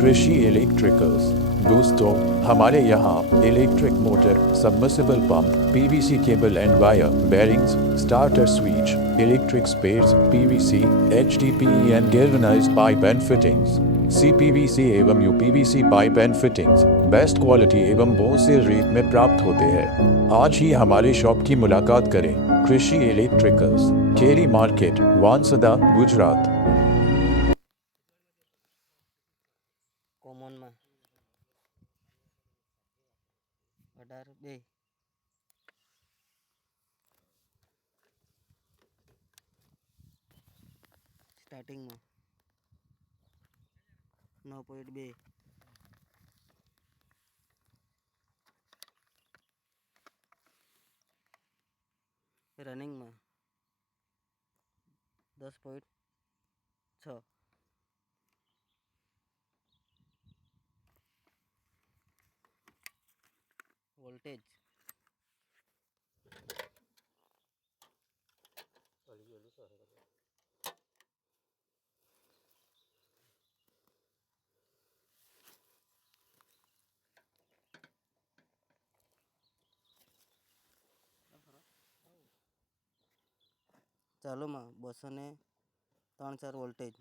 कृषि इलेक्ट्रिकल्स। दोस्तों, हमारे यहाँ electric motor, submersible pump, PVC cable and wire, bearings, starter switch, electric spares, PVC, HDPE and galvanized pipe and fittings, CPVC एवं UPVC pipe and fittings best quality एवं wholesale rate में प्राप्त होते हैं। आज ही हमारे शॉप की मुलाकात करें। कृषि इलेक्ट्रिकल्स, केरी मार्केट, वानसदा, गुजरात। કોમનમાં 18 2 સ્ટાર્ટિંગમાં 9.2 રનિંગમાં 10.6 વોલ્ટેજ ચાલુમાં 203-4 વોલ્ટેજ